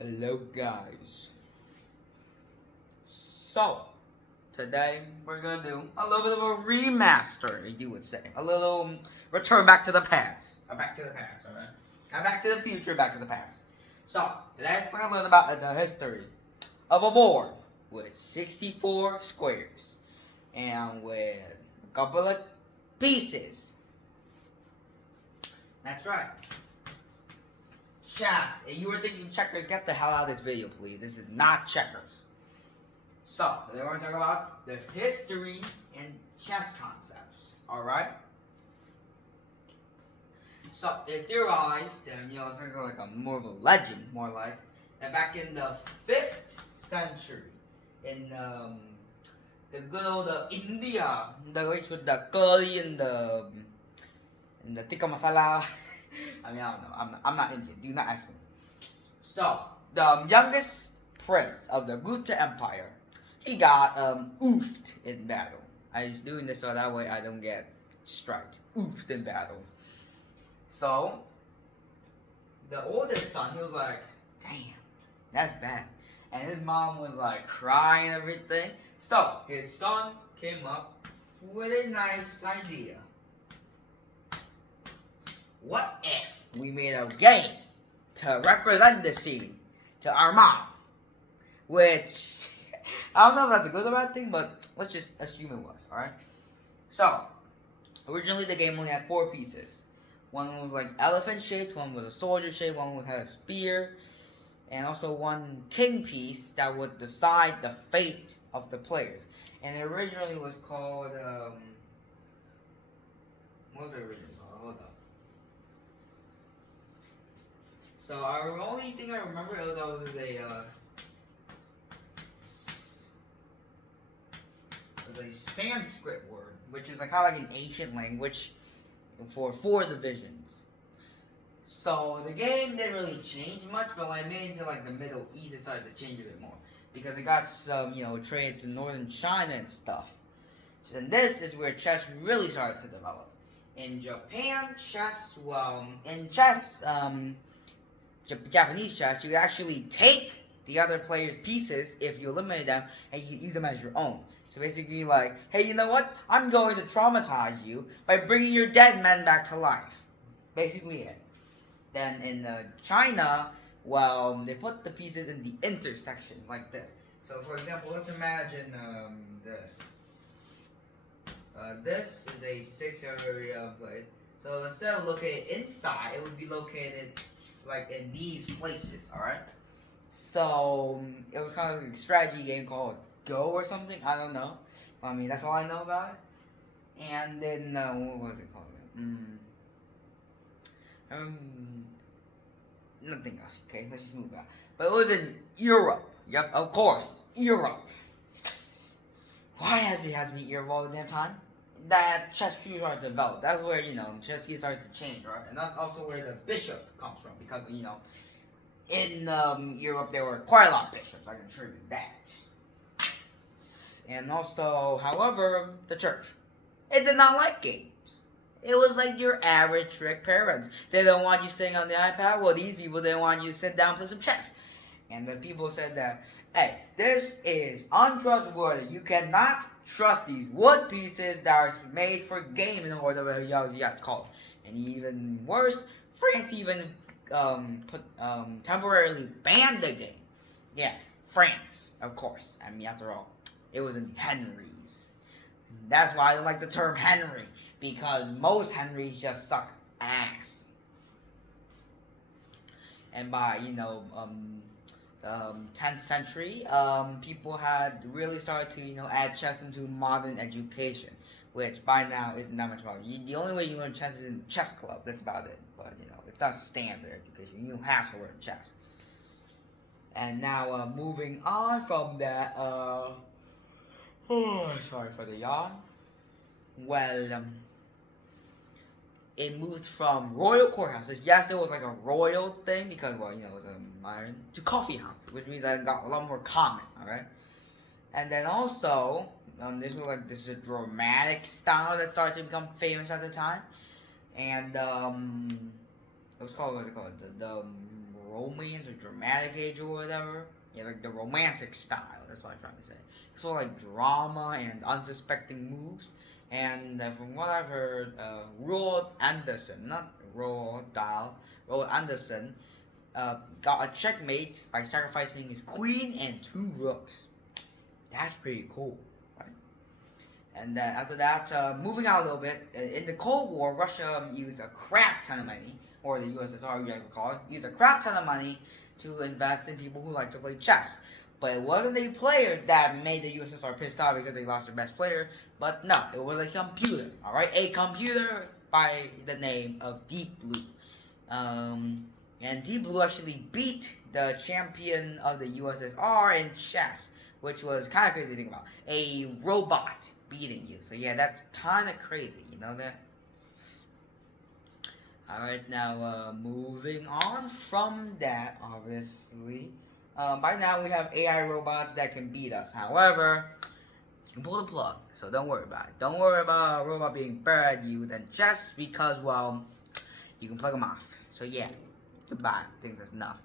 Hello guys. So today we're gonna do a little bit of a remaster, you would say. A little return back to the past. Back to the past, alright? Not back to the future, back to the past. So today we're gonna learn about the history of a board with 64 squares and with a couple of pieces. That's right. Chess. If you were thinking checkers, get the hell out of this video, please. This is not checkers. So, today we're going to talk about the history and chess concepts. Alright? So, it's theorized, and it's like a more of a legend, more like, that back in the 5th century, in the good old India, which with the curry and the tikka masala. I mean, I don't know. I'm not Indian. Do not ask me. So, the youngest prince of the Gupta Empire, he got oofed in battle. I was doing this so that way I don't get striked. Oofed in battle. So, the oldest son, he was like, damn, that's bad. And his mom was like crying and everything. So, his son came up with a nice idea. What if we made a game to represent the scene to our mom? Which, I don't know if that's a good or bad thing, but let's just assume it was, alright? So, originally the game only had 4 pieces. One was like elephant shaped, one was a soldier shaped, one had a spear, and also one king piece that would decide the fate of the players. And it originally was called, what was it originally called? Hold up. So our only thing I remember was that was a Sanskrit word, which is like kind of like an ancient language for 4 divisions. So the game didn't really change much, but when I made it to like the Middle East, it started to change a bit more because it got some traded to northern China and stuff. So then this is where chess really started to develop. In Japan, Japanese chess, you actually take the other player's pieces if you eliminate them and you use them as your own. So basically, like, hey, you know what? I'm going to traumatize you by bringing your dead men back to life. Basically it. Then in China, they put the pieces in the intersection like this. So for example, let's imagine this. This is a 6-area blade. So instead of located inside, it would be located like in these places, alright? So it was kind of a strategy game called Go or something, I don't know. I mean, that's all I know about it. And then, what was it called? Nothing else, okay? Let's just move on. But it was in Europe. Yep, of course, Europe. Why has it to be Europe all the damn time? That chess pieces are developed. That's where, chess pieces start to change, right? And that's also where the bishop comes from. Because, in Europe there were quite a lot of bishops, I can assure you that. And also, however, the church. It did not like games. It was like your average trick parents. They don't want you sitting on the iPad. Well, these people didn't want you to sit down and play some chess. And the people said that, hey, this is untrustworthy. You cannot trust these wood pieces that are made for gaming or whatever it's called. And even worse, France even temporarily banned the game. Yeah, France, of course. I mean, after all, it was in Henry's. That's why I don't like the term Henry, because most Henrys just suck ass. And by 10th century, people had really started to add chess into modern education, which by now isn't that much about it. The only way you learn chess is in chess club. That's about it. But it's not standard education. You have to learn chess. And now moving on from that, sorry for the yawn. Well, it moved from royal courthouses. Yes, it was like a royal thing because, it was a modern, to coffee house, which means that it got a lot more common, alright? And then also, this is a dramatic style that started to become famous at the time. And, it was called, what was it called? The romance or dramatic age or whatever. Yeah, like the romantic style. That's what I'm trying to say. So like drama and unsuspecting moves. And from what I've heard, Roald Anderson, not Roald Dahl, Roald Anderson, got a checkmate by sacrificing his queen and 2 rooks. That's pretty cool, right? And after that, moving out a little bit, in the Cold War, Russia used a crap ton of money, or the USSR, you would call it, used a crap ton of money to invest in people who like to play chess. But it wasn't a player that made the USSR pissed off because they lost their best player. But no, it was a computer, alright? A computer by the name of Deep Blue. And Deep Blue actually beat the champion of the USSR in chess, which was kind of crazy to think about. A robot beating you. So yeah, that's kind of crazy, you know that? Alright, now moving on from that, obviously. By now we have AI robots that can beat us. However, you can pull the plug, so don't worry about it. Don't worry about a robot being better at you than chess because, well, you can plug them off. So yeah, goodbye. I think that's enough.